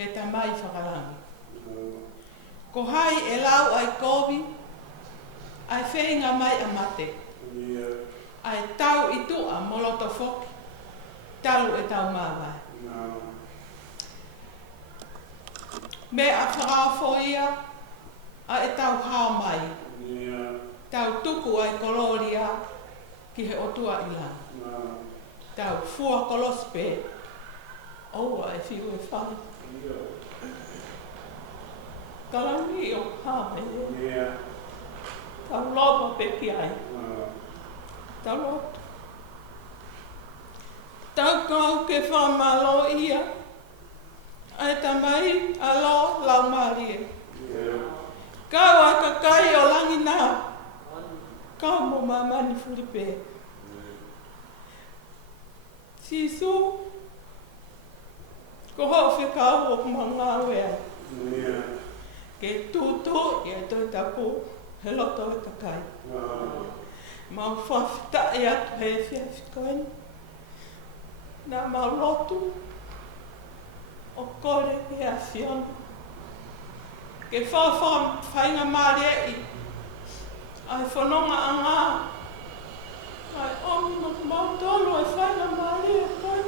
he tamai whakarangi. Ko hai e lau ai kovi, ai whenga mai a mate. Ai tau i tua moloto whoki, talu e tau mawai. Me a whakawho ia, a e tau hao mai. Tau tuku ai koloria ki he otua ila. Tau fua kolospe. Oua e whiu e whai. Kalangi o hame e. Tau lopa peki ai. Tau lopa. Tau kau ke whamalo ia. Ai tamai alo lau marie. Kau a kakai o langi nā. Kau mo mamani Filipe. Sisu. Ko ho whekau o kumanga wea. Ke tūtō i a tō tapu he loto e kakai. Mau whawhita e atu he whiawhikoen. Nā mau lotu. O kore he a whiona. Ke whainga maare i. Ai whanonga anga. Ai omi no mau tolu ai whainga maare e koe.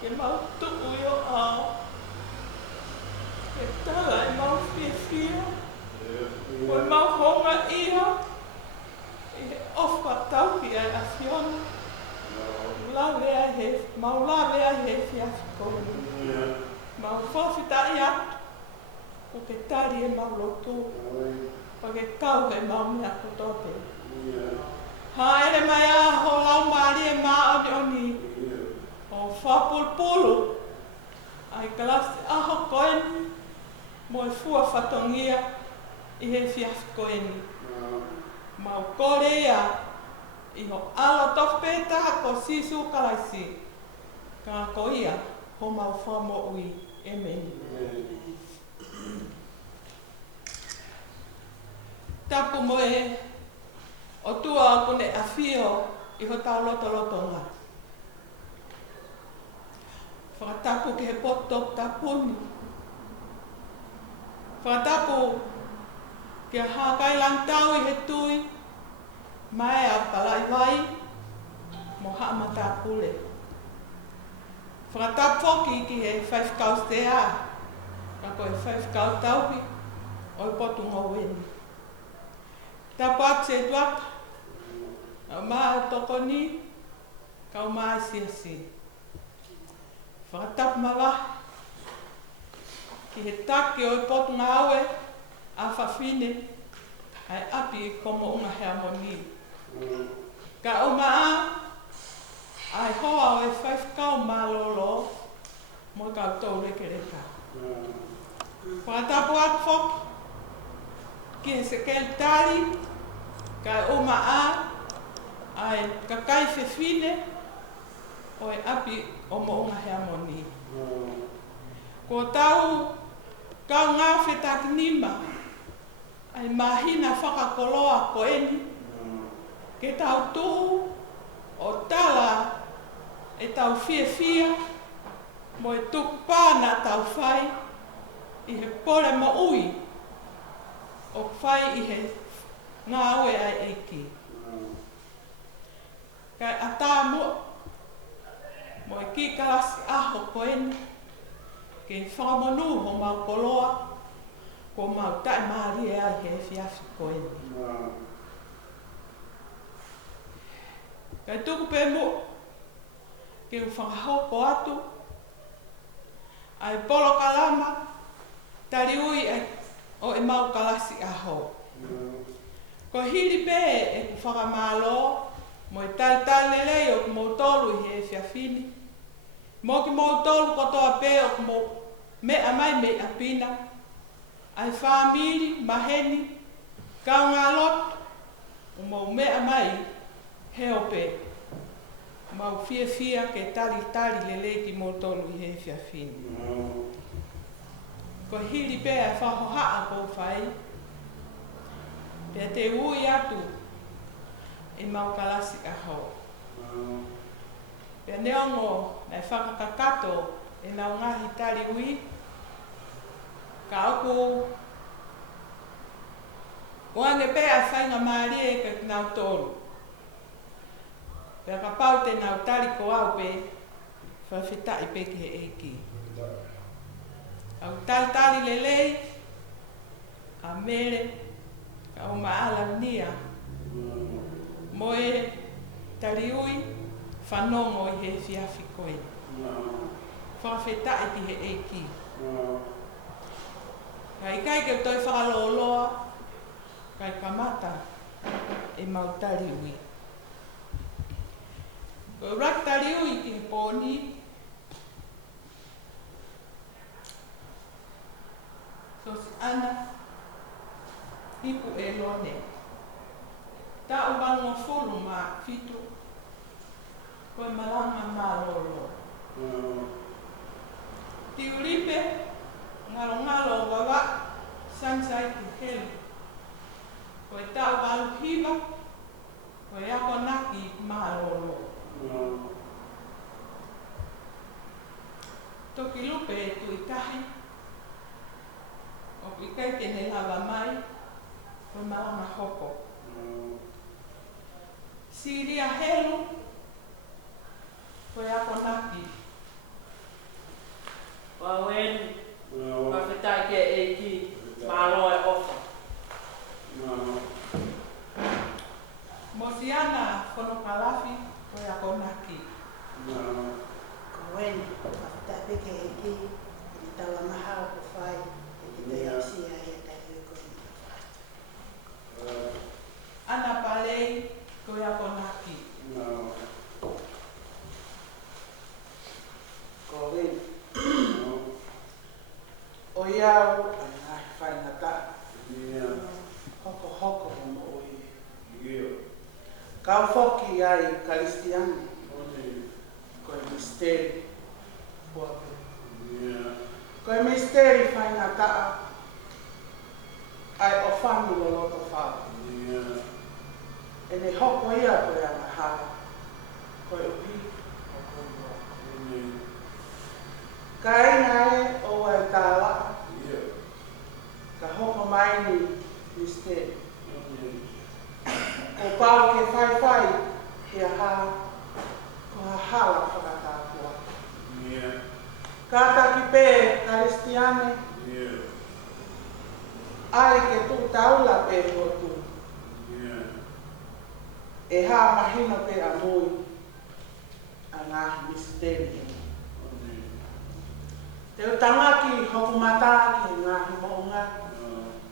Ke mau tuku i o ao. Ke tala e mau whiawhia. Koe mau honga iha. I he ofa tauki ai a whiona. Mau lawe ai he whiawhikoen. Mau whawhita i atu. Ko ke tari e mau lotu. Pa ke kau he mau mea kotope. Haere mai a ho lau maari e maa oni oni. O whapulpulu. Ai kalasi aho koeni. Mo e fua whatongia i he whiawhikoeni. Mau korea. I ho alo tope taha ko sisu kalaisi. Ka ko ia ho mau whamo ui. Amen. Tapu mo e o tua o kone a whio i ho tau loto loto ngā. Whakatapu ke he poto tapuni. Whakatapu ke hakai lang tau i he tui. Mai a palai vai mo haa mata pule. Whakatapu ki he 5 kaus te a. Ka koe 5 kaus tauhi o i potu ngō weni. Tapu atu se tuaka. Au maa toko ni. Kau maa siasi. Whakatapu mawa. Ki he take o i potu ngā aue. A whawhine. Ai api i komo unga he amoni. Ka o maa. Ai hoa o e 5 kau maa lolo. Mo kau tau reke reka. Whakatapu atu whoki. Ki he sekeli tari. Kai o maa. Ai kakai whewhine. O e api o mo unga he amoni. Ko tau kau ngā whetaki nima. Ai mahina whakakoloa ko eni. Ke tau tuhu. O tala. E tau whiawhia. Mo e tuku pāna tau whai. I he pore mo ui. O whai i he ngā ue ai eiki. Kai a tā mua. Mo e ki kalasi aho ko eni. Ke whakamonu ho mau koloa. Ko mau tae maari e ai he whiawhi ko eni. Kai tuku pe mua. Ke u whakahoko atu. Ai polo kalama. Tari ui o e mau kalasi aho. Ko hiri pe e ku whakamalo. Mo e tali lei o ku mau tolu i he whiawhini. Mo ki mau tolu kotoa pe o ku mau mea mai mea pina. Ai whamiri, maheni, kau ngā lot. O mau mea mai heo pe. Mau whiawhia ke tali lelei ki mau tolu i he whiawhini. Ko hiri pe a whahohaa kou whai. Pea te ui atu i mau kalasi aho. Pea neongo nei whakakakato e nau ngahi tari ui, ka aku wange pe a whainga maari e ka nau tōru. Pea ka pau te nau tari ko au pe, whawhetai pe ki he eki. Au tali lelei, a mere, ka o maala nia, mo e tari ui, whanongo i he whiawhi koe. Whawhetai ki he eki. Ka i kai ke toi whakaloloa, kai kamata e mau tari ui. Ko rak tari ui ki he pōni, so si ana, hipu e lone. Ta o bango fulu ma fitu, koe malanga ma lolo. Ti uripe, ngalo wawa, sansai ki helu. Koe tau walu hiva, koe ako naki maalolo. Toki lupe e tui tahi, o ki kai tene lava mai, koe malanga hoko. Siria helu, koe ako naki. Wawen, whawhetai ke eki, malo e ofa. Mosiana whanokalafi, koe ako naki. Kawen, whawhetai pe ke eki, i tawa maha o ko whai, e ki te hausia e tai e koe. Ana palei, koe ako naki. Kawen, o iau, ai whai ngata, hoko hoko o mo oi. Kau whoki ai Karistiani, koe misteri, huape. Koe misteri whai ngata, ai o whanu lo loto whau. E ne hoko ia koe ana hara, koe uhi o koe ua. Ka ina e o ai tāwa, ka hoko mai ni misteri. Ko pau ke whai ke aha, ko hala whakatāpua. Ka taki pē Karistiane, ai ke tū taula pē hotu. E hā mahina pe a mui a ngāhi misteri. Te o tangaki hoku mata ki ngāhi moonga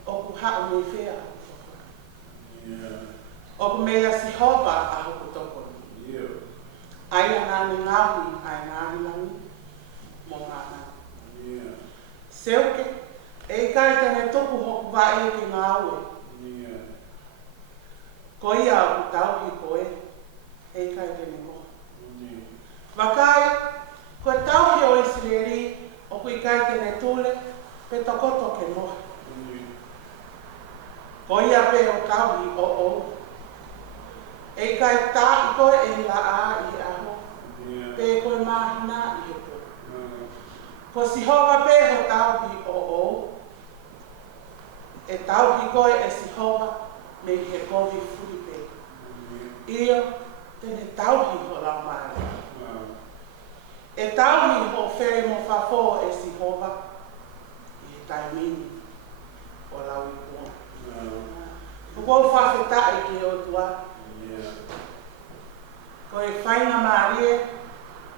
o ku hau mei whea. O ku mea si hopa a hoku toko. Ai a ngāni ngāhi, ai ngāhi nani, mo ngāna. Seuke, e kai tene toku hoku wae ki ngāue. Ko ia o tauhi koe, e kai tene mo. Wakai, koe tauhi o Israeli, o kui kai tene tūle, pe tokoto ke moha. Ko ia pe o tauhi o o. E kai tā i koe e la a i aho, pe koe mahina i he koe. Ko si hova pe o tauhi o o, e tauhi koe e si hova, me he kovi furi pe. Ia, tene tauhi ho lau mai. E tauhi ho where mo whafo e si hova, i he taimini o lau i kua. Kuko whawhetai ki o tua. Ko e whainga maarie,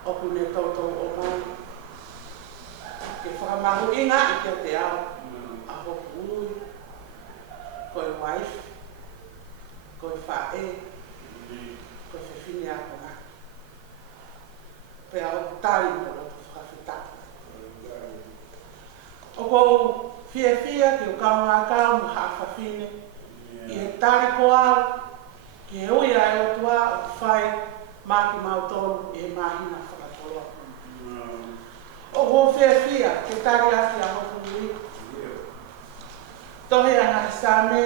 o kune toto o mai. Ke whakamahu inga i te te ao, a hoku ui. Ko e wife, ko e whae, ko e whiwhine a konga. Pea o tari mo roto whakawhetaki. O ko fia ki o kaunga kau mu hawhawhine, i he tari ko au, ki he ui ai o tua o te whai, maki mautonu i he mahina whakatoloa. O ho fia, ke tari aki a hoku ui. Tohe anga he sāme,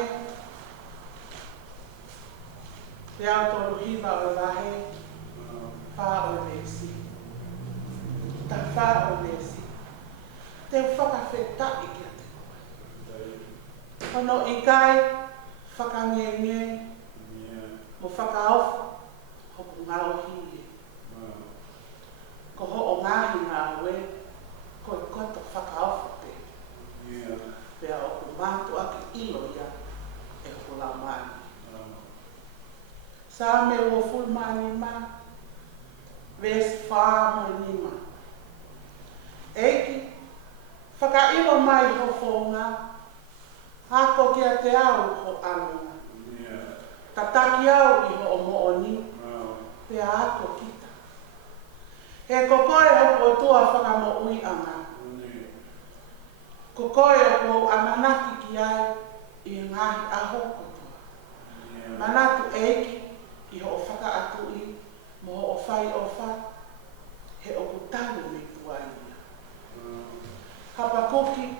te au tolu hiva o lahe, wha o resi. tawha o nesi. Te whakawheta i kia te koe. Whano i kai, whakangenge, mo whakaofa, hoku ngao hie. Ko ho o ngahi ngā ue, ko i koto whakaofa te. Pea o ku mātu aki ilo ia, e hoku lau mani. Sā me o fulmani ma, ves whā mo nima. Eiki, whakailo mai ho whonga, hako kia te au ho alunga. Tataki au i ho o mooni, pea ako kita. He kokoe o tua whakamo ui anga. Kokoe o amanaki ki ai i ngahi aho kotoa. Manatu eiki i ho o whaka atu i, mo ho o whai o wha, he o kutalu me tuaia. Hapakuki,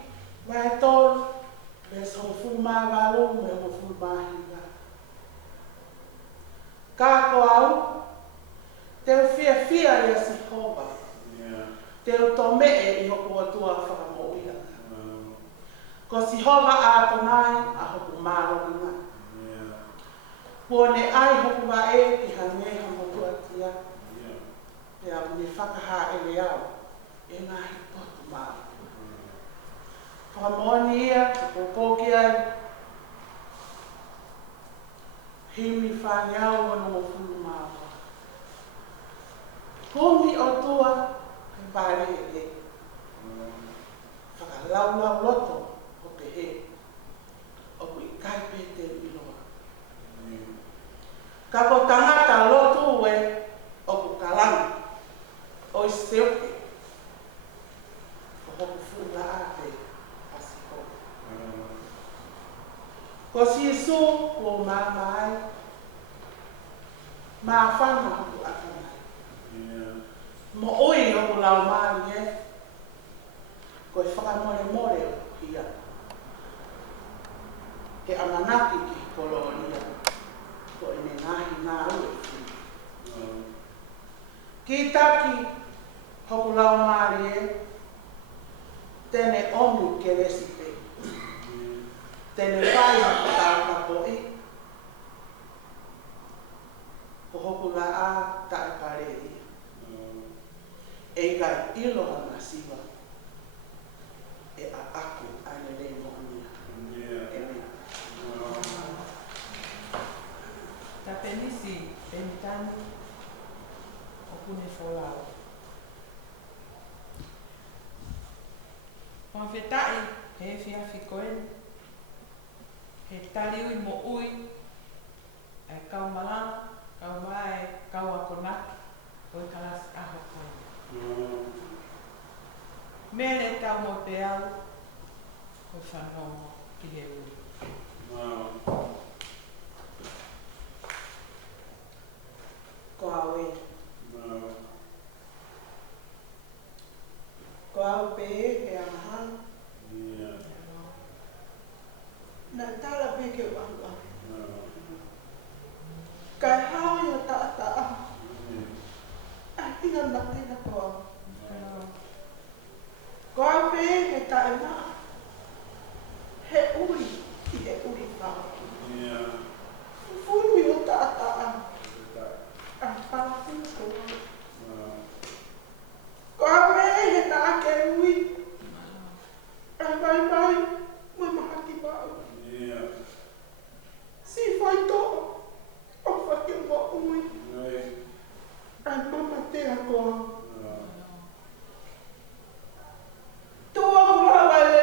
mai tolu, mes ho fulma valo, me ho fulma higa. Kako au, teo fia ia si hoba. Teo tome e i hoku atua whakamo uia. Ko si hoba a tonai a hoku maro ina. Puone ai hoku wa e ki hangeha motu atia. Pea mune whakaha e le au, e ngahi potu maro. Whakamoni ia, ko koki ai, himi whāniau wana mo fulu māua. Kumi o tua, he pāre e he. Whakalau loto o te he. O kui kai pete iloa. Ka ko tangata loto ue o ku kalangi. O i seoke. O hoku fula ate asiko. Ko si su ko mamai. Ma whana hoku atanai. Mo oi hoku lau maari e. Ko i whakamore o hia. Ke amanaki ki kolonia. Ko i me ngahi ngā ue whina. Ki taki hoku lau maari e. Tene onu ke resipe. Tene whai hoku tau kapoi. Ko hoku la a tae pare ia. E kai iloha na siwa. E a aku ane le mo'ania. E mea. Ta penisi penitani o kune wholau. Whawhetai he whiawhi koen. He tari ui mo ui. E kau malanga, kau mai, kau akonaki. Oi kalas aho koen. Mele tau mo te au. Oi whanongo ki he ui. Ko aue. Ko au pe e amahana. Na tala pe ke wanga. Kai hao i o tata. Ai pinga mate na ko au. Ko au pe he tae maa. He uri i he uri whao. Furu i o tata. Ai whalafu ko au. Ko au pe he tae ke ui. Ai vai, mui mahaki pao. Si whai to'o. O whake mo ui. Ai mama te a koa. Tua kua wale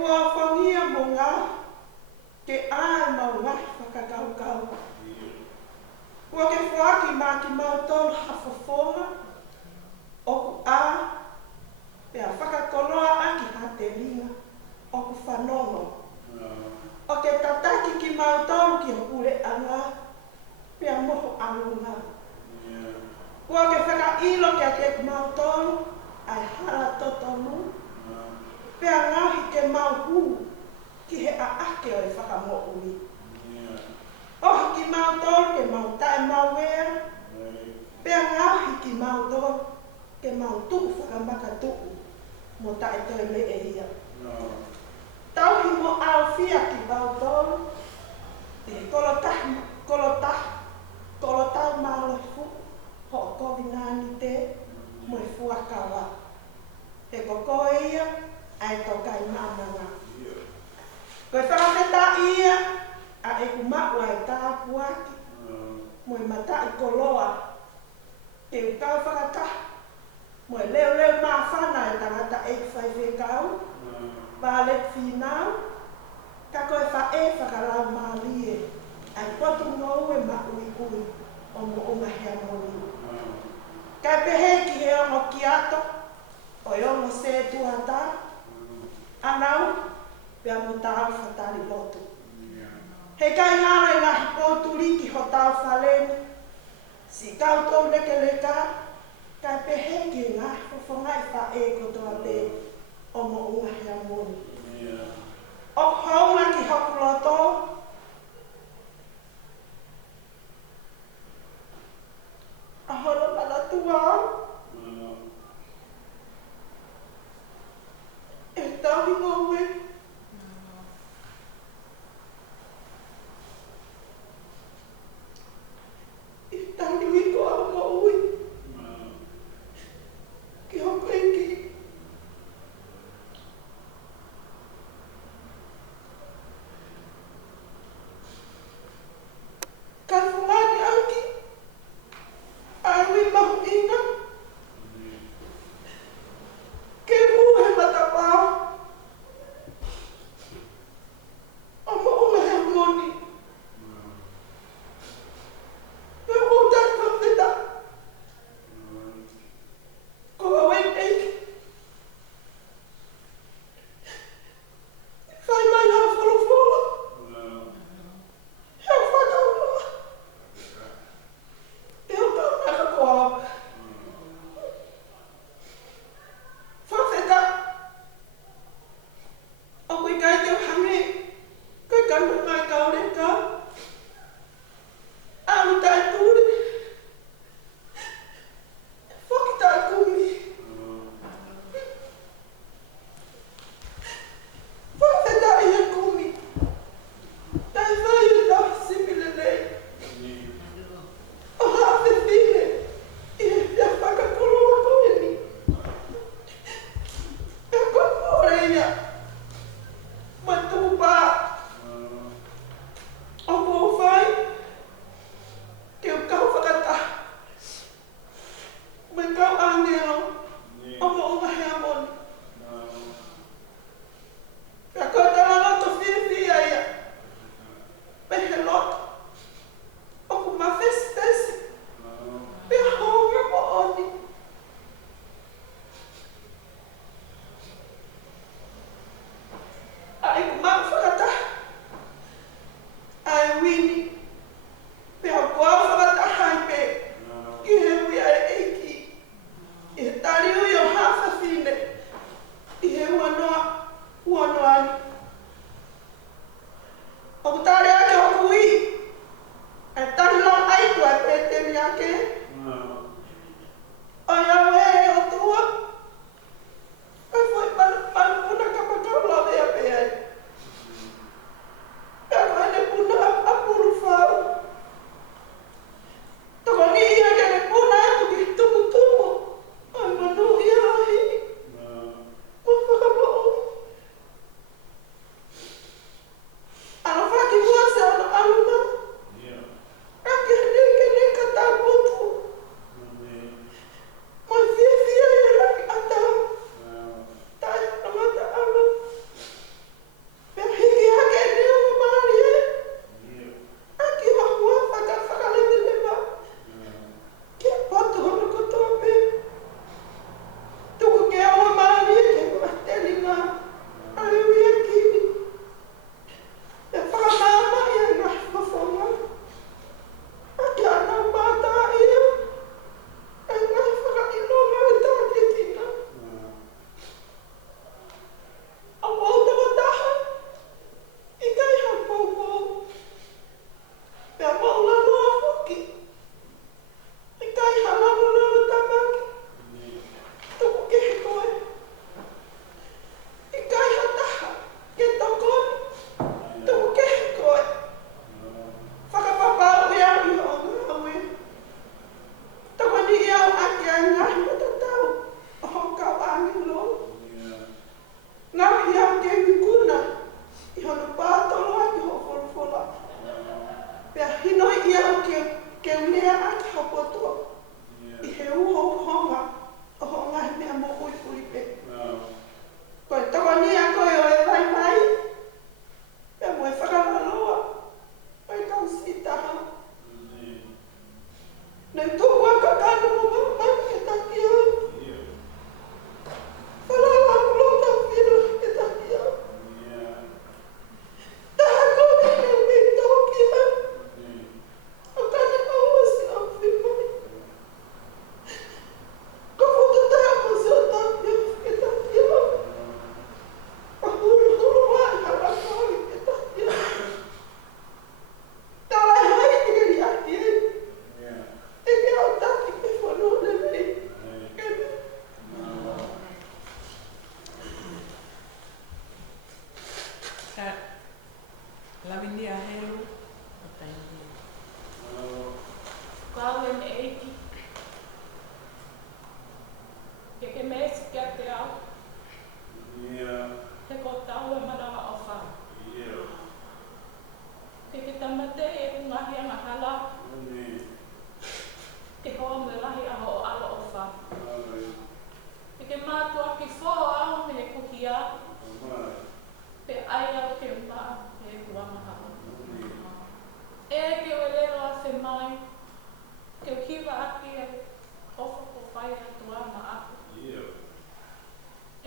kua whangia mo ngā, ke ai mau ngā whakakaukau. Kua ke whaki mā ki mau tonu hawhawhonga, oku ā, pia whakakoloa aki hate ringa, oku whanongo. O ke tataki ki mau tonu ki hokure anga, pia moho alunga. Kua ke whakailo ki a te mau tonu, ai hara totonu, pia ngahi ke mau hū, ki he a ake o e whakamo'ui. Ohi ki mau tonu ke mau tae mau wea, pia ngahi ki mau tonu, ke mau tuku whakamaka tuku, mo tae toi me e ia. Tauhi mo au fia ki mau tonu, e kolotau malo fu, ho o kovi ngāni te, mo e fuakawa. E koko ia, ai tokai mamanga. Koe whakateta ia, a e kumakua e tāpuaki, mo e mata i koloa, te ukau whakataha, mo e leo mā whana e tangata e whaiwhekau, vale whinau, ka koe wha e whakalau mālie, ai potu ngou e maui o mo unga hea moni. Kai pehe ki he ongo ki ato, o i ongo se tuata, anau, pia mo tāu whatari lotu. He kai ngāre ngahi pōturi ki ho tāu whaleni, si kau tō leke leka, kai pehe ki ngahi whawhangai wha e kotoa te o mo unga hea moni. O haunga ki hoku loto, a holo mana tuau, e tahi ngowe, e tahi wiko au ngowe, ki hoko eki,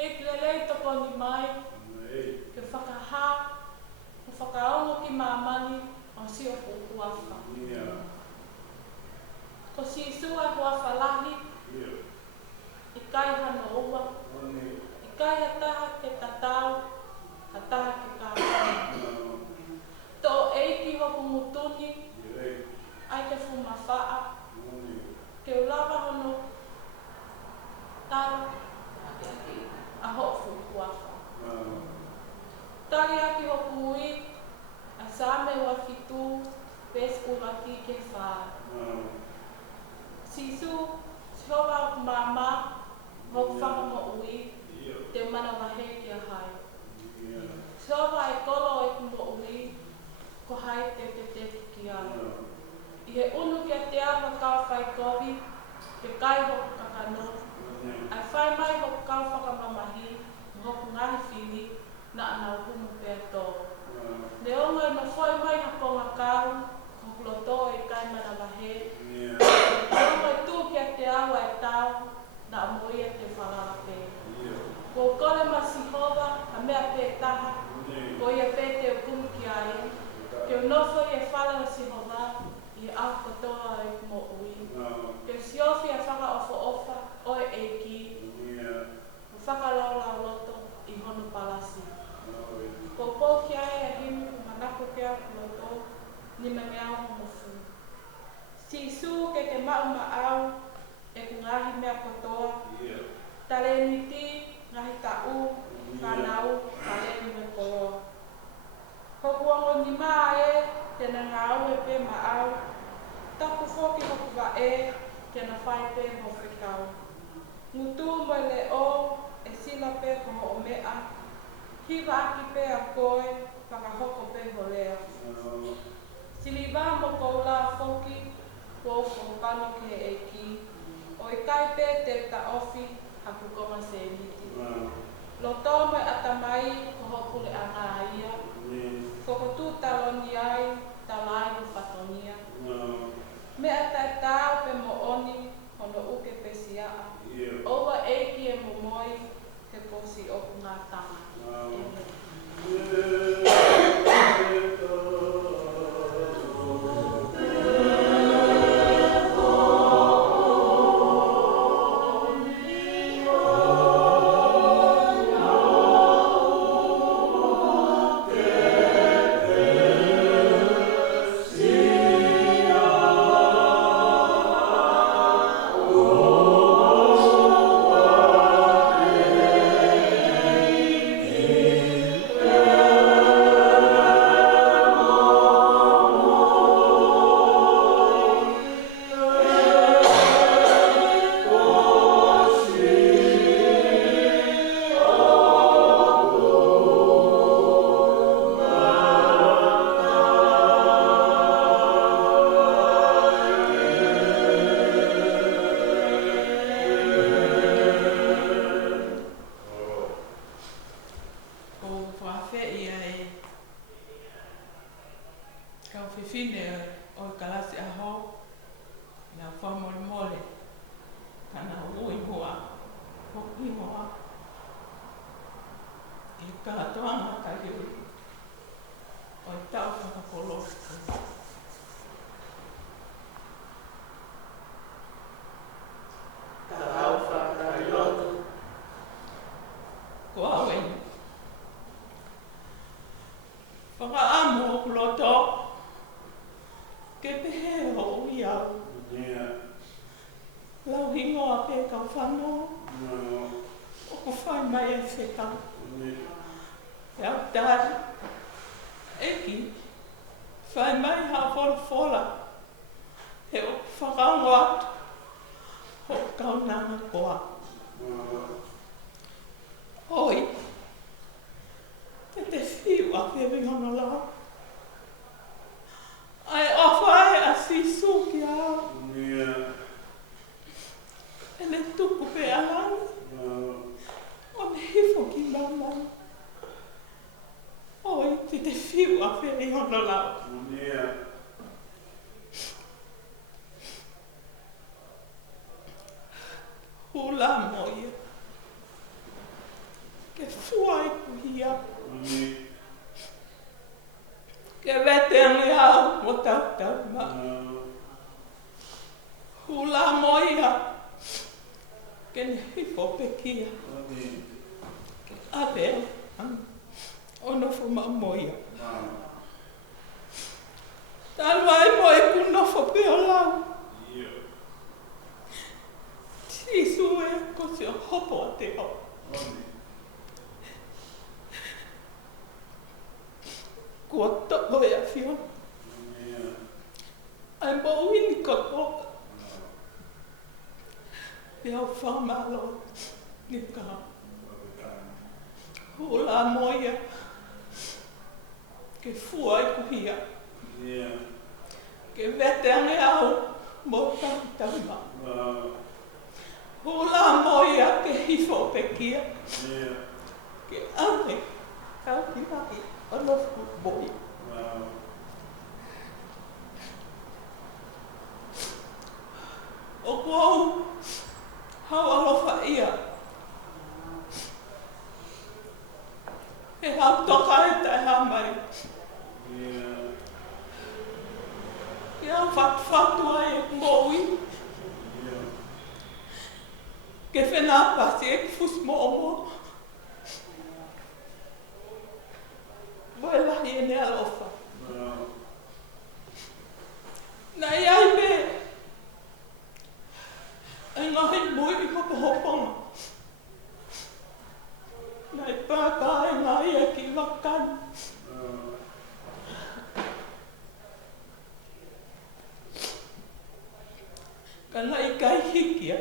E ki lelei toko ni mai, ke whakahā, o whakaongo ki mamani, o si o kukuafa. Ko si sua hua whalahi, I kai hana oua, I kai hataha ke tatau, hataha ke kāwhani. Tō eiki hoku mutuni, ai ke whumawhaa, ke ulawa hono taro, a hoku kuafa. Tari aki hoku ui, a sāme wa fitu, pes uraki ke whā. Sisu, sihowa hoku māmā, hoku whakamo ui, te mana wahe ki a hai. Sihowa e kolo e kumo ui, ko hai te ki a. I he unu kia te awa kau whai kovi, ke kai hoku kakano, ai whai mai hoku kau whakamamahi, hoku ngahi whiri, na ana uhumu pēr tō. Ne onga no whai mai hakonga kau, hoku loto e kai mana wahe. Ne onga tū kia te awa e tau, na amoia te whalala pē. Ko kore masihowa, ha mea pē taha, ko ia pē te upumu ki ai, ke unofo i e whala o sihowa, I au kotoa e kumo ui. Ke siofi a whaka ofa, oe eiki, o whakalaula loto I hono palasi. Ko pō ki ai a himu ku manako ke au loto, ni me mea homo fu. Si su ke mauma au, e ku ngahi mea kotoa, tare niti, ngahi tau, whanau, tare ni me koroa. Hoku ongo ni maa e, tena ngau e pe ma au, taku whoki hoku wa e, tena whai pe ho whikau. Ngutu mo le o, e sila pe ko ho o mea, hiwa aki pe a koe, whakahoko pe ho lea. Siliwa mo koula whoki, ko whokano ke e ki, o I kai pe te taofi, haku koma se niti. Loto mo atamai, ko hoku le anga ia, koko tu taloni ai, talai o whatonia. Mea tai tau pe mo oni, hono uke pe siaa. Owa eiki e mo moi, he posi oku ngā tama. ke fuai kuhia. Ke vete angi au mo tau ma. Hula moia. Ke ne hifo pekia. Ke abe ono fo ma moia. Talwai mo e kuno fo pe o lau. Tisu e ko se hopo a te o. Kua to'o e a whio. Ai mo wini ko toka. Te au whamalo ni ka. Hula moia. Ke fua i kuhia. Ke vete ange au mo tau ma. Hula moia ke hifo pekia. Ke ame kau ki maki ono fu boi. O kou hau alofa ia. He hau toka e tai hamai. Ke hau whatu ai e moui. Ke whena pasi e kifus momo. Moe lahi e ne alofa. Nai ai me. Ai ngahi mui i hopo hoponga. Nai pāpā e ngahi e ki wakani. Ka nai kai hikia.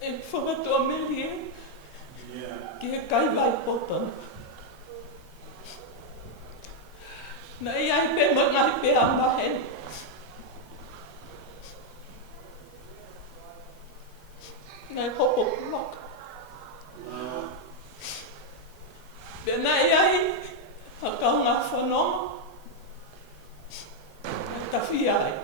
E whakatua meri e. Ki he kai vai potana. Nai ai pe ma ngahi pe a maheni. Ngai hopo kumaka. Pena ai, hakau ngā whanonga. Ngai tawhi ai.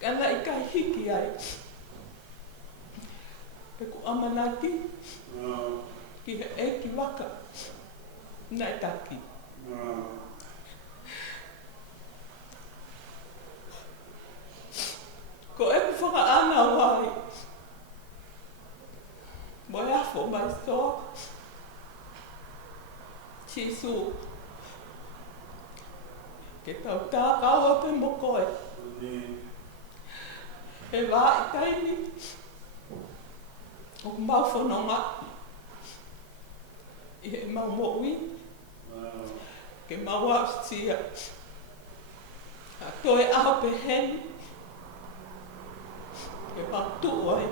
Kana i kai hiki ai. E ku amanaki. Ki he eki waka. Nai taki. Ko e ku whaka ana wai. Moe afo mai soa. Chisu. Ke tau tā kaua pe mokoe. E wā i taini. O mau whanonga. I he mau moui. Ke mau apsia. A toe aho pe heni. Ke mau tuu ai.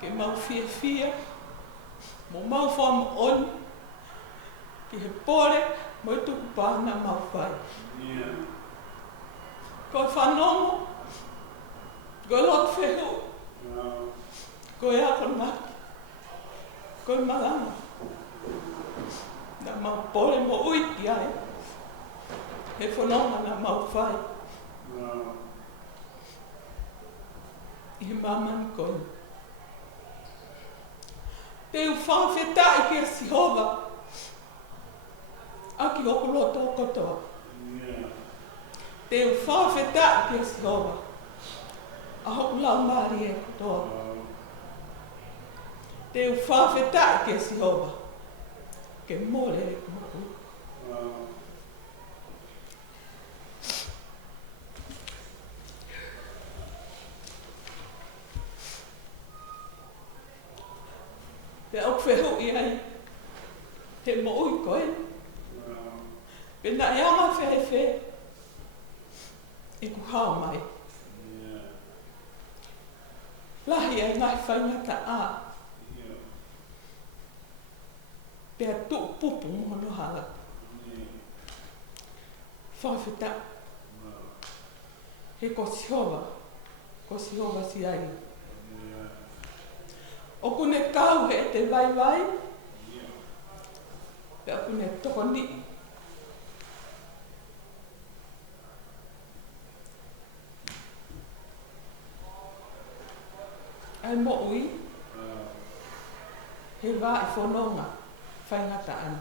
Ke mau fia. Mo mau whama oni. Ki he pore, mo i tuku pāna mau whai. Koe whanongo. Koe lot whehu. Koe ako naki. Koe malama. Nā mau pore mo uiki ai. He whanonga nā mau whai. I he mamani koe. Te u whawhetai ki a Sihova. Aki hoko loto o kotoa. Te u whawhetai ki a Sihova. A hoku lau maari e kotoa. Te u whawhetai ki a Sihova. Ke more e kumaku. Te au whehu i ai. Te mo ui koe. Pena e ama whehe. I ku hao mai. Lahi ai ngai whaingata a. Pea tu pupu mono hala. Whawheta. He ko Sihova. Ko Sihova si ai. O kune kau he te vai. Pea kune toko ni. ai mo ui, he wā e whanonga, whaingata ana.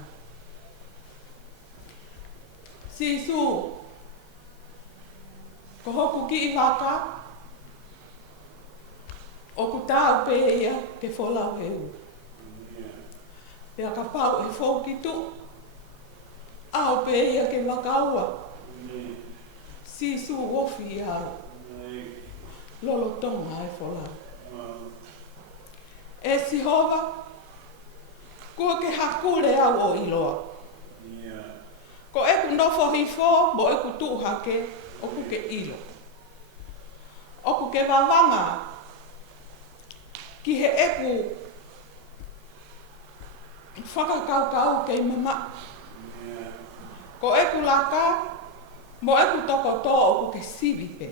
Sisu, ko hoku ki I waka, o ku tāu pēhea ke wholau heu. Pea ka pau e whaukitu, au pēhea ke wakaua. Sisu wofi au. Lolo tonga e wholau. E Sihova, kua ke hakure au o iloa. Ko e ku nofo hifo, mo e ku tuhake, o ku ke ilo. O ku ke wawanga, ki he e ku whakakaukau kei mama. Ko e ku laka, mo e ku toko tō o ku ke sivipe.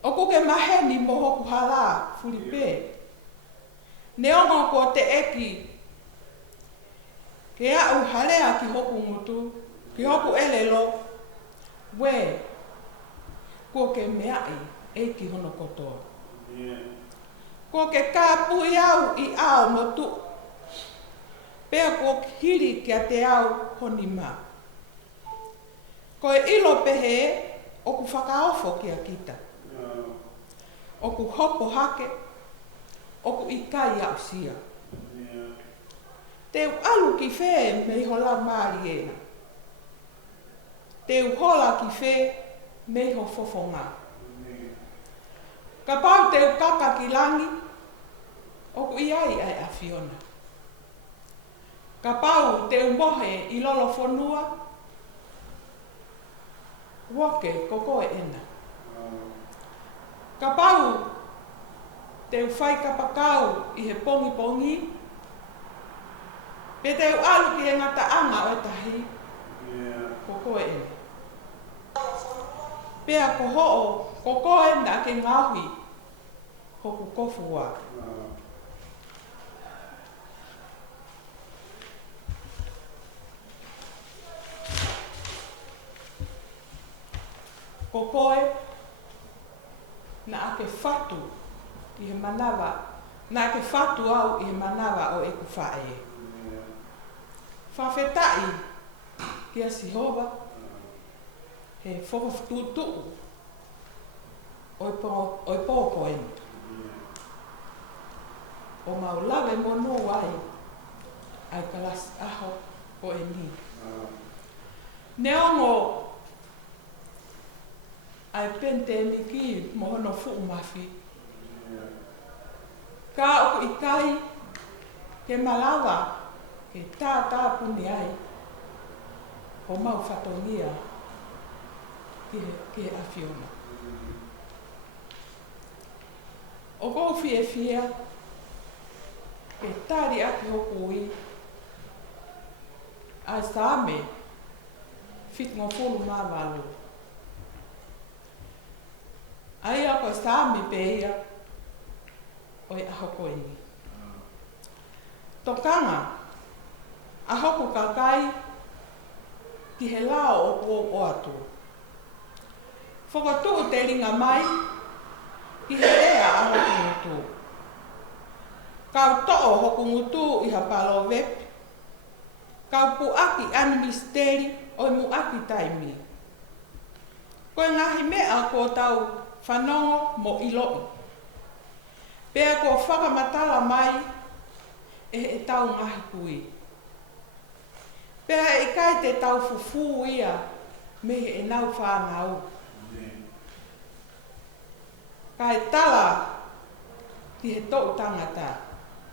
O ku ke maheni mo hoku hala, Filipe. Neongo ko te eki, ke au harea ki hoku ngutu, ki hoku elelo, we, ko ke meai e ki hono kotoa. Ko ke kāpui au I ao motu, pea ko hiri kia te au honi mā. Ko e ilo pehe, o ku whakaofo kia kita. O ku hopo hake, o ku ikai au sia. Te alu ki whē me hola maari ena. Te hola ki whē me ho fofonga. Ka pau te kaka ki langi, o ku iai ai a Fiona. Ka pau te mohe I lolo whanua, woke koko e ena. Ka pau te whai kapakau I he pongi pongi, pe te alu ki he ngata anga o tahi, koko e ena. Pea ko ho'o, koko e ena ke ngāhui, hoku kofua. Kokoe na ake whatu I he manawa, na ake whatu au I he manawa o e ku whae. Whawhetai kia Sihova, he whawhtutu o I pōko enu. O maulawe mono ai, ai kalas aho o e ni. Neongo ai pente miki mohono fuumafi. Ka oku ikai ke malawa ke tā puni ai o mau whatongia ke a Fiona. O kou fia ke tāri aki hoku I ai sāme whitngo fulu māwalu. Ai ako sāmi pēia o I ahoko ini. Tokanga, ahoko kakai ki he lao o atu. Whakatu te ringa mai ki he ea ahoko ngutu. Kau to'o hoku ngutu I hapalo wep. Kau puaki ani misteri o I muaki taimi. Koe ngahi mea ko tau whanongo mo iloi. Pea ko whakamatala mai e tau ngahi kui. Pea I kai te tau fufu ia me e nau whanau. Kai tala ki he tau tangata.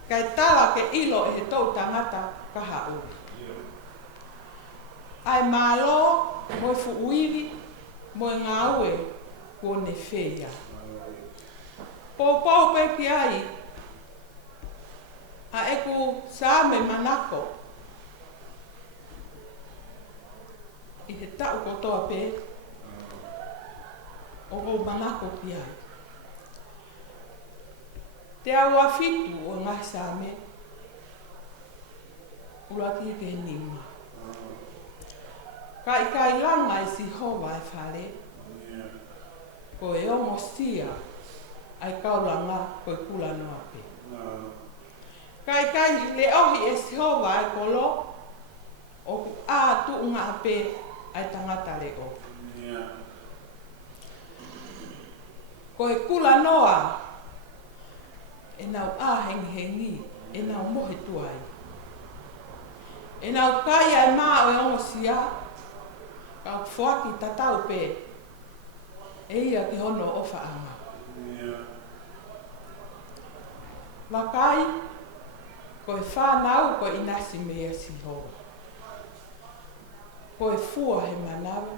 Kai tala ke ilo e he tau tangata kaha uri. Ai malo mo fuuiwi mo ngā ue ko ne whea. Pōpau pe ki ai, a eku sāme manako. I he tau kotoa pe, o ko manako ki ai. Te aua fitu o ngai sāme, uraki te nima. Ka I kai langa I Sihova e whare. ko e ongo sia ai kaulanga ko e kula noa pe. Kai le ohi e sihova ai kolo o ku a tu unga ape ai tangata le o. Ko e kula noa e nau a hengi e nau mohe tuai. E nau kai ai maa o e ongo sia ka fuaki tatau pe e ia ki hono ofa anga. Wakai ko e whanau ko inasi mea si hoa. Ko e fua he manawa,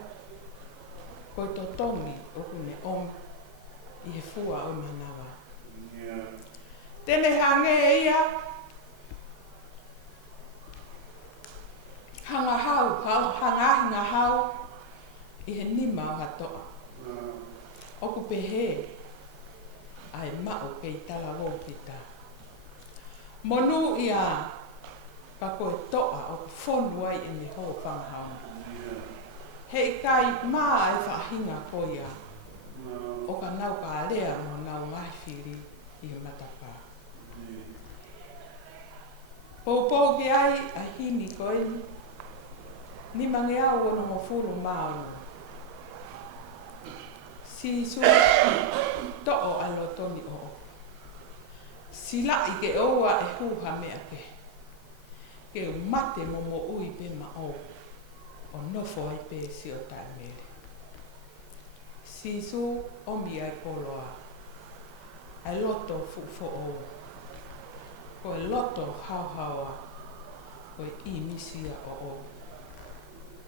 ko e totongi o kune om i he fua o manawa. Tene hange e ia, hanga hau, i he nima o hatoa. Oku pehe, ai mao kei tala wau ki tā. Monu ia, ka koe toa o whonu ai e me hoa whanghau. Hei kai maa e whahinga ko ia, o ka nau ka alea mo nau ngai whiri i he matapa. Pou ki ai a hini koe ni mangi au ono mo furu maono. Si su to'o alo toni o. Sila i ke oua e huha mea ke. Ke mate mo mo ui pe ma o. O nofo ai pe si o tae mele. Si su omi ai koloa. Ai loto fufo o. Ko e loto hauhaua. Ko e i misia o.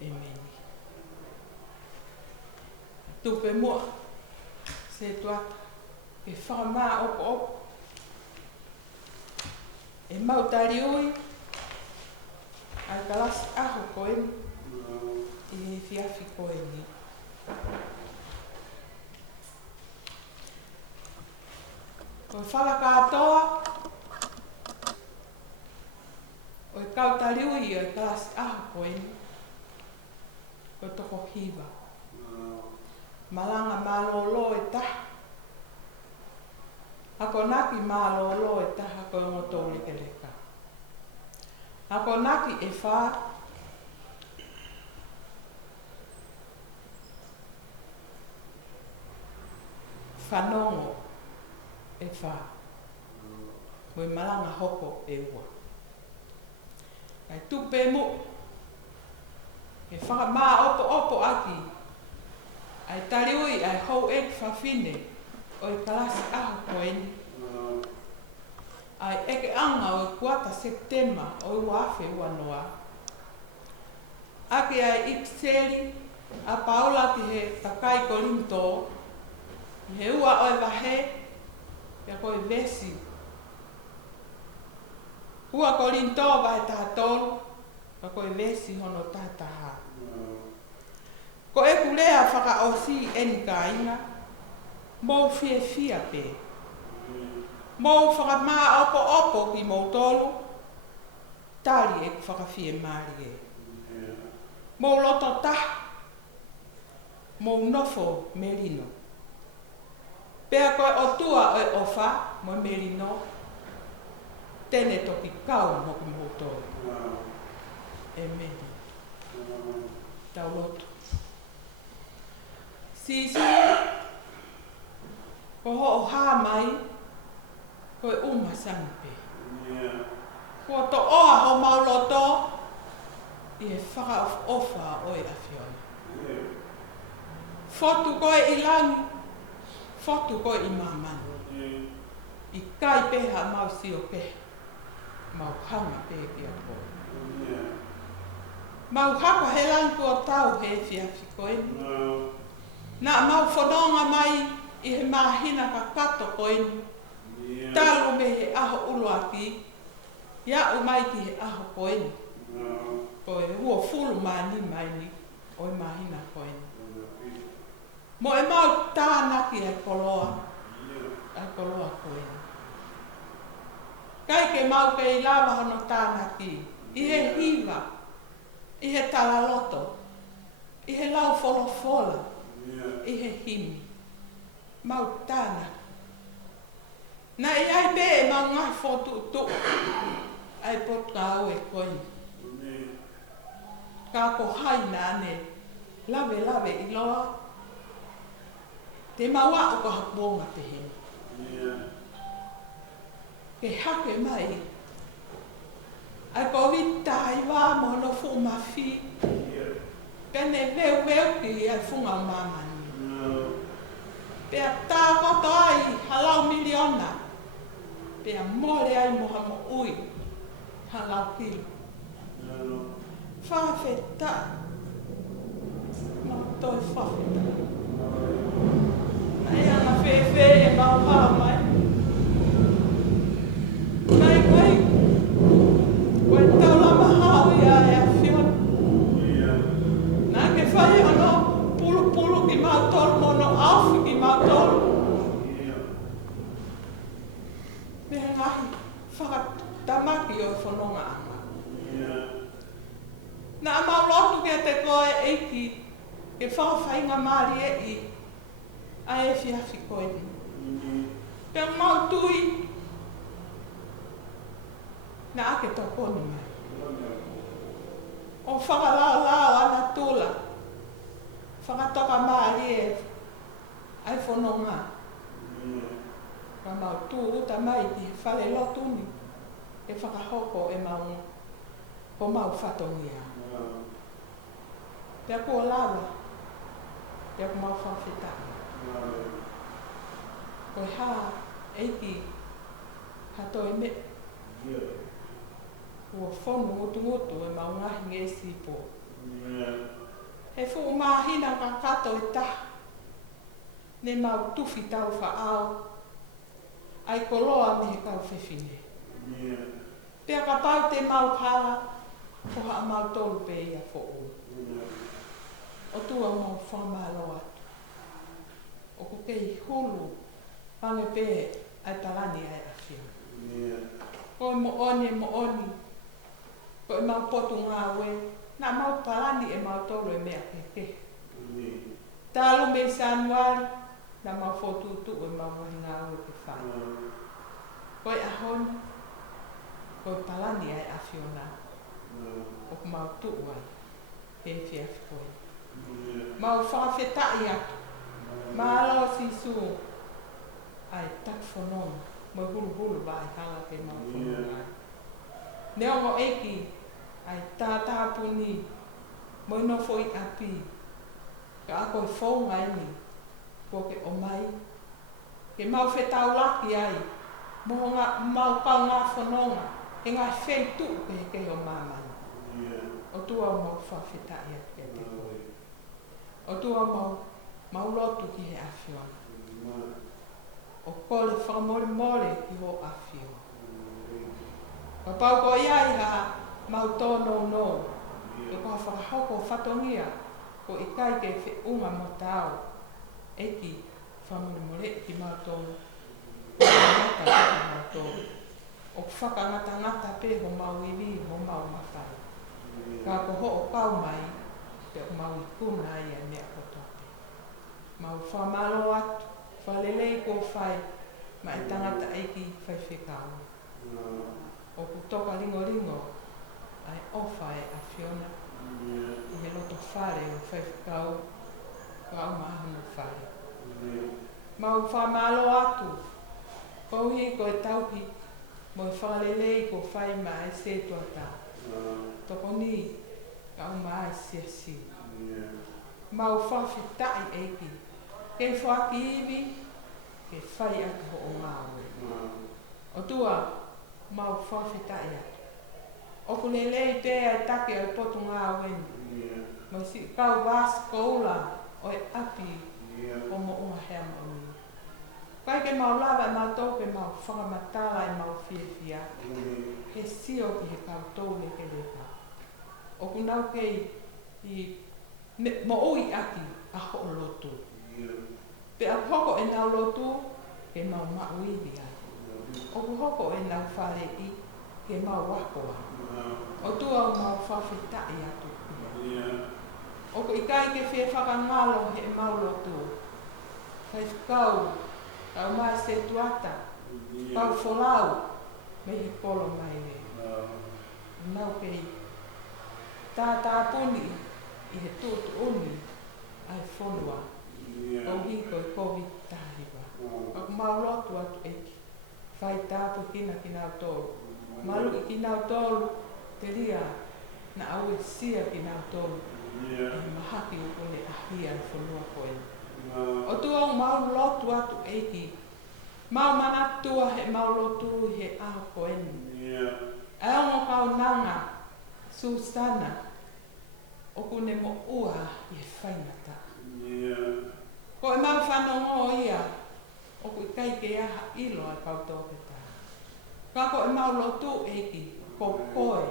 E meni. Tupe mua. Se tua. E whama o. E mautari ui. Ai kalasi aho koe ni. I he fiafi koe ni. Ko e whalaka atoa. O e kautari ui o e kalasi aho koe ni. Ko e toko hiva. Malanga malolo e taha. Ako naki malolo e taha ko e ngoto leke leka. Ako naki e wha. Whanongo e wha. Ko e malanga hoko e ua. Kai tupe mo. E whaka maa opo aki. Ai tari ui ai hou e whawhine o i kalasi aho koe ni. Ai eke anga o i kuata September o i wafe ua noa. Aki ai ikseri a paula ki he takai kolinto. He ua o i wahe ya koe vesi. Ua kolinto vai tahatolu ka koe vesi hono tahataha. Ko e kulea whaka o si eni ka inga, mou fia pe. Mou whaka maa opo ki mou tolu, tari e whaka fie maari e. Mou loto taha, mou nofo merino. Pea koe o tua e ofa, mo merino, tene toki kau mo ki mou tolu. E meni. Tau loto. Sisu, ko ho ha mai, ko e uma sanpe. Ko to oa ho mauloto, i e whaka ofa o e awhioi. Fotu koe i langi, fotu koe i mamani. I kai peha mau si o peha, mau hanga peha ki a koe. Mau haka he langu o tau he fiafi koe. Nā mau whanonga mai i he mahina ka kato koe ni. Talo me he aho uruaki. Ia o mai ki he aho koe ni. Koe hua fulu mani mai ni. O i mahina koe ni. Mo e mau tānaki ai koloa. Ai koloa koe ni. Kai ke mau ke i lawa hono tānaki. I he hiva. I he talaloto. I he lau folofola. I he himi. mautana. Na ai be e maunga fotu tu. Ai pot kau e koi. Ka ko hai na ne. Lave i loa. Te maua o ka haponga te he. Ke hake mai. Ai ko vita ai wā mono fu mafi. Pene veu ki ai funga mamani. Pea tā koto ai halau miliona. Pea mole ai moha mo ui. Halau ki. Whawheta. Ma toi whawheta. Ai ana whewhe e mauha mai. Mai koe. Koe taulama hau ia e a whiona. Nā ke whai ano pulu ki mautoro mono awhi ki mautoro. Mea ngahi whakatamaki o whanonga anga. Nā maulotu ke te koe eiki ke whawhainga maari e i a e whiawhi koe ni. Pea mautui na ake tokoni mai. O whakalao ana tūla. Whakatoka maari e ai whanonga. Ka mautu uta mai ki whale lotuni. E whakahoko e maunga. Ko mau whatongia. Pea kua lawa. Pea ko mau whawhita. Koe hā eiki hato e me. Kua whonu ngutu e maungahi nge sipo. He fu mahina ka kato e taha. Ne mau tufi tau whaao. Ai koloa me he kau whewhine. Pea ka pau te mau kala. Ko haa mau tolu pe ia fo'u. O tua mau whamalo atu. O ko kei hulu. Pange pe ai talani ai awhia. Ko mo oni. Ko e mau potu ngā we. Nā mau palani e mau tolu e mea keke. Tālu me Sanuari. Nā mau fotutu e mau wahi ngā we ke whai. Ko e ahoni. Ko e palani ai awhiona. O ku mau tuu ai. He whiawhi koe. Mau whawhetai atu. Mālo sisu. Ai tak whanong. Mo hulu vai hala ke mau whanong ai. Neongo eki. Ai tātāpuni. Mo ino foi api. Ka ako i whaunga ini. Ko ke o mai. Ke mau whetau laki ai. Mo mau kau ngā whanonga. E ngā whei tuu ke o mamani. O tua mau whawhetai atu ke te koe. O tua mau lotu ki he awhiona. O kore whakamore ki ho awhiona. Ka pau ko iai ha mau tōno no. E koha whakahoko whatongia. Ko i kai ke whiunga mo tāo. Eki whamore ki mau tōno. Ko ngata ki mau tōno. O whakangata pe ho mau iwi ho mau mawhai. Ka ko ho o kau mai. Te o mau i kuna ia mea kotope. Mau whamalo atu. Whalelei ko whai. Ma e tangata eiki whai whekau. O kutoka ringo. Ai ofa e a whiona. I me loto whare o whai whekau. Ko au maha no whare. Mau whamalo atu. Pauhi ko e tauhi. Mo i whalelei ko whai ma e se tuata. Toko ni. Ka au maha e siasi. Mau whawhetai eiki. Ke whaki iwi. Ke whai atu ho o ngāwe. O tua. Mau whawhetai atu. O kulelei pēa e take au potu ngā weni. Mo si kau vāsi koula o e api o mo unga hea mauni. Kai ke mau lava e mau tōke mau whakamatala e mau whiawhia. He sio ki he kau tōne ke lepa. O kunau kei i mo ui aki a ho lotu. Pe a hoko e nau lotu ke mau mauiwi ai. O ku hoko e nau whare i ke mau wakoa. O tua mau whawhetai atu. O ku ikai ke whie whakangalo he mau lotu. whaikau, kau mai se tuata, kau wholau, me he polo mai le. Nau kei, tā puni i he tūtu uni, ai whonua, o hiko i kovi tāhiwa. Ako mau lotu atu eki, whai tāpu kina ki nau tōru. Malu i ki nau tōru, te ria, na au e sia ki nau tōru. E mahaki o kone ahia i whonua koe. O tua o mau lotu atu eki, mau manatua he mau lotu he aho koe. Ai ongo kau nanga, Susana, o kune mo ua i he whainata. Ko e mau whanongo ia, o kui kai ke aha ilo ai kau tōpeta. Ka ko e mau lotu eki, ko koe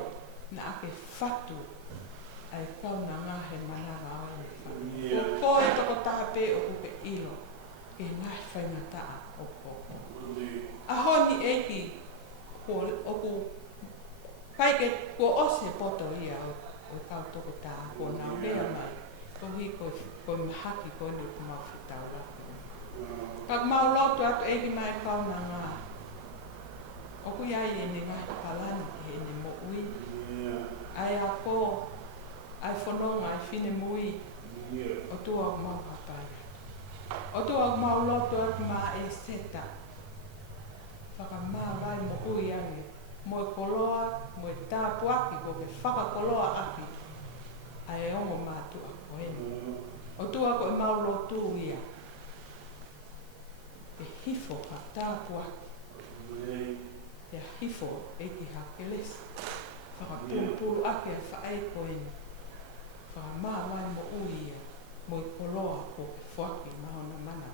na ake whatu, ai kau na ngahe malanga o e whanu. Ko koe toko tāpe o kuke ilo, ke ngahe whainata o koko. Ahoni eki, ko o ku kai ke ko ose poto ia o kau toko tā, ko nau rea mai, ko hi ko mahaki ko ni ku mau whitaura. Ka mau lotu atu eki mai kau na ngā. O ku iai e ne ngai palani he ne mo ui. Ai a ko, ai whanonga, ai whine mui, o tua o mau hapai. O tua o mau lotu atu mā e seta. Whaka mā rai mo ui ange. Mo e koloa, mo e tāpuaki, ko ke whakakoloa aki. Ai e ongo mātua ko enu. O tua ko e mau lotu ia. E hifo ka tāpuaki. E hifo e ki hakelesi. Whakapulu aki a whae ko enu. Whaka mā rai mo ui ia. Mo e koloa ko ke whaki maona mana.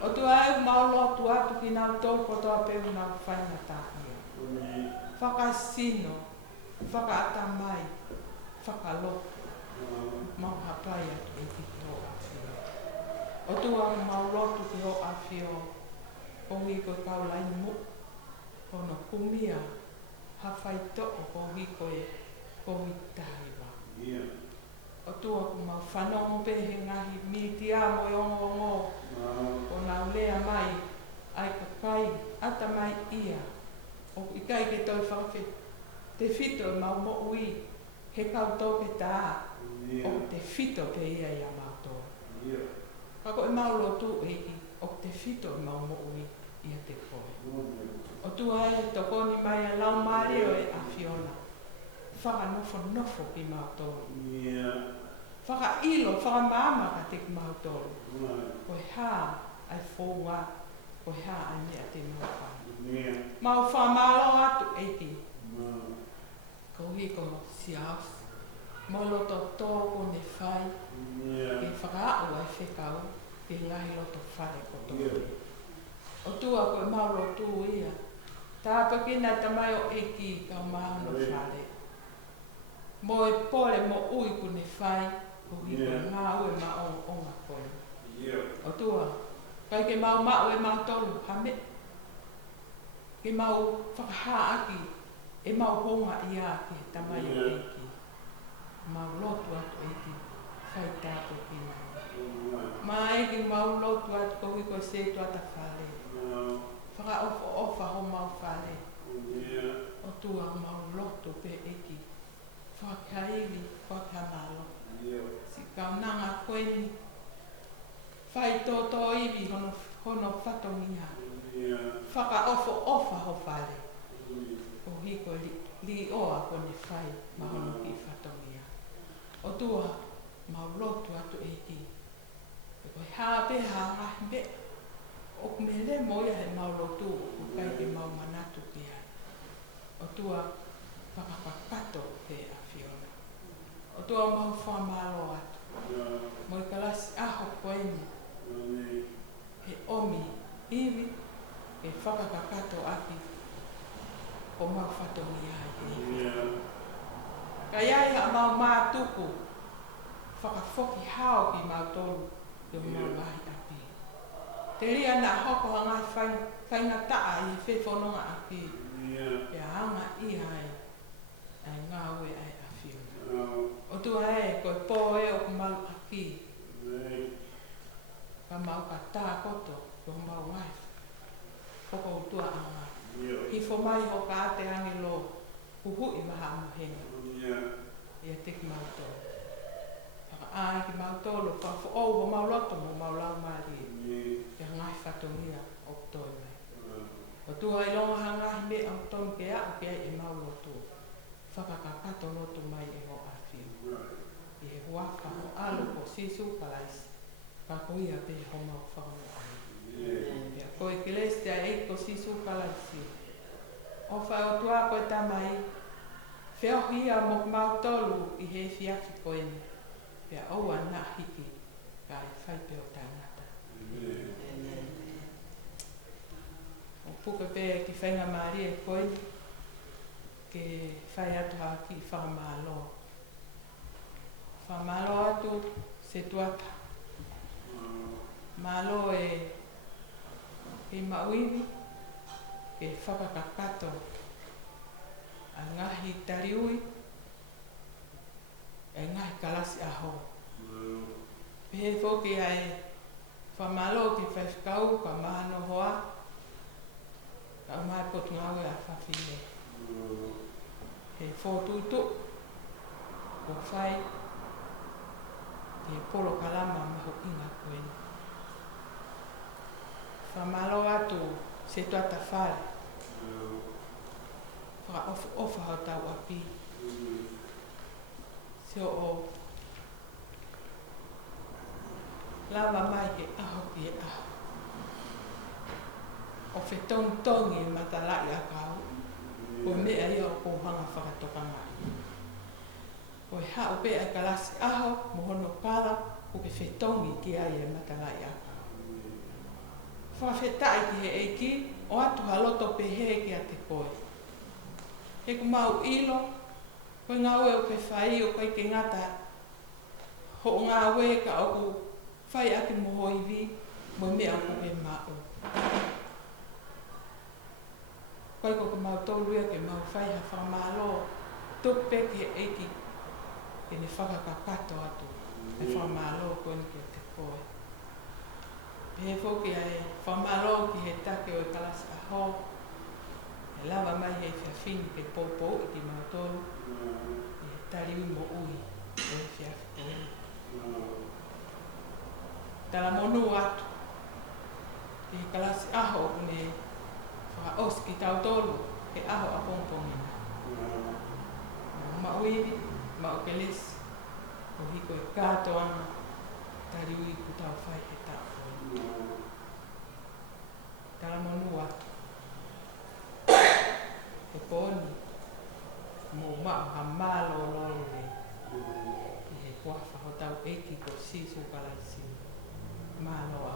O tua e mau lotu atu ki nau tō kotoa peu nau whainata ia. Whakasino, whakaatamai, whakaloko, mau hapai atu e ki ho awhio. O tua mau lotu ki ho awhio, kongi koe kaulai mu, kono kumia, hawhai toko kongi koe kongi tahiwa. O tua ku mau whanongo pehe ngahi miti a mo e ongo, o nau lea mai, ai kakai, ata mai ia. O i kai ke toi whawhi, te whito e mau mo ui, he kau tōke tā, o te whito pe ia i a mau tō. Kako e mau lotu eki, o te whito e mau mo ui, ia te koe. O tua e tokoni mai a lau maari o e a Fiona. Whaka nofo ki mau tō. Whaka ilo, whaka māma ka te ki mau tō. Koe hā ai fōua, koe hā ai mea te mau whā. Mau whamalo atu eki. Ko hiko siaus. Mo loto tōko ne whai. Ke whakaau ai whekau. Ke ngahi loto whare koto. O tua koe mau lotu ia. Tāpa kina tamai o eki kau mahano whare. Mo e pole mo ui ku ne whai. Ko hiko ngā ue ma o ngā koe. O tua. Kai ke mau mau e mau tolu hame. Ke mau whakaha aki, e mau honga ia ki he tamai o eki. Mau lotu atu eki, whai tātou ki nai. Mā eki mau lotu atu kohi koe se tuata whare. Whaka ofa ho mau whare. O tua mau lotu pe eki. Whakaili, whakamalo. Si kau nanga koeni. Whai tōtō iwi hono whatongia. Whaka ofa ho whare. O hiko li oa kone whai mahono ki whatongia. O tua mau lotu atu eki. E koe hāpe ngahi me. O kumele moia he mau lotu o kai ke mau manatu ki hai. O tua whakapakato te a Fiona. O tua mau whamalo atu. Mo i kalasi aho koeni. He omi iwi. E whakakakato aki o mau whatongi ai. Ka iai ha mau mātuku whakawhoki hao ki mau tolu i o mau ngahi api. Te ria na hoko ha ngai whaingataa i whewhanonga aki. E anga i ai ai ngā ue ai a Fiona. O tua e koe pō e o ku mau aki. ka mau ka tā koto, ko mau ngai. Koko utua anga. Hi fo mai ho ka te angi lo, uhu I maha muhenga. Ia te ki mau tō. Whaka ai ki mau tō lo, whaka fo au ho mau loto mo mau lau maari. Ia ngai whatongia o toi mai. O tua I longa hangahi me au tonu ke a ke ai I mau loto. Whaka ka pato loto mai e ho a whiu. I he huafa o alo ko sisu kalaisi. Ka koia pe ho mau whangu ai. Ia koe ke leste a e ko sisu kalaisi. O whai o tua koe tamai. Whio hia mo mau tolu I he whiaki koeni. Pea aua na hiki. Ka I whai pe o tāngata. O puka pe ki whainga maari e koeni. Ke whai atu haki whamalo. Whamalo atu se tuata. Malo e mauiwi. Ke whakakakato. A ngahi tariui. E ngahi kalasi aho. Pehe whoki ai whamalo ki whaiwhikau ka mahano hoa. Ka umai potu ngawe a whawhine. He whotutu. Ko whai. Ke polo kalama maho inga koeni. Whamalo atu se tuata whare. Whaka ofa hau tau api. Se o lava mai ke aho ki e aho. O whetongi e matalai a kau. O mea ia o kouhanga whakatokanga. O e hao pe a kalasi aho, mohono kala, o ke whetongi ki ai e matalai a kau. Whawhetai ki he eiki, o atu haloto pe he ki a te koe. He ku mau ilo, koe ngā ue o ke whai o koe ke ngata. Ho ngā ue ka o ku whai ake moho iwi, mo mea ko ke mao. Koe ko ke mau tōruia ke mau whai ha whamalo, tupe ki he eiki, ke ne whakakakato atu, e whamalo koe ni ke te koe. He whoki ai whamalo ki he take o e kalasi aho, e lava mai hei whiawhini ke pōpō I ki mau tōru, I he tariui mo ui, o e whiawhini. Tala monu atu, ki he kalasi aho o ne whakaos ki tau tōru, ke aho a pōngpōngina. Ma uiri, ma o ke lesi, o hiko e kāto ana, tariui ku tau whai he tau. Tala monu atu. E pōni, mō mao ha mālo lolo re. I he kuawha ho tau eki ko sisu kalaisi. Mālo a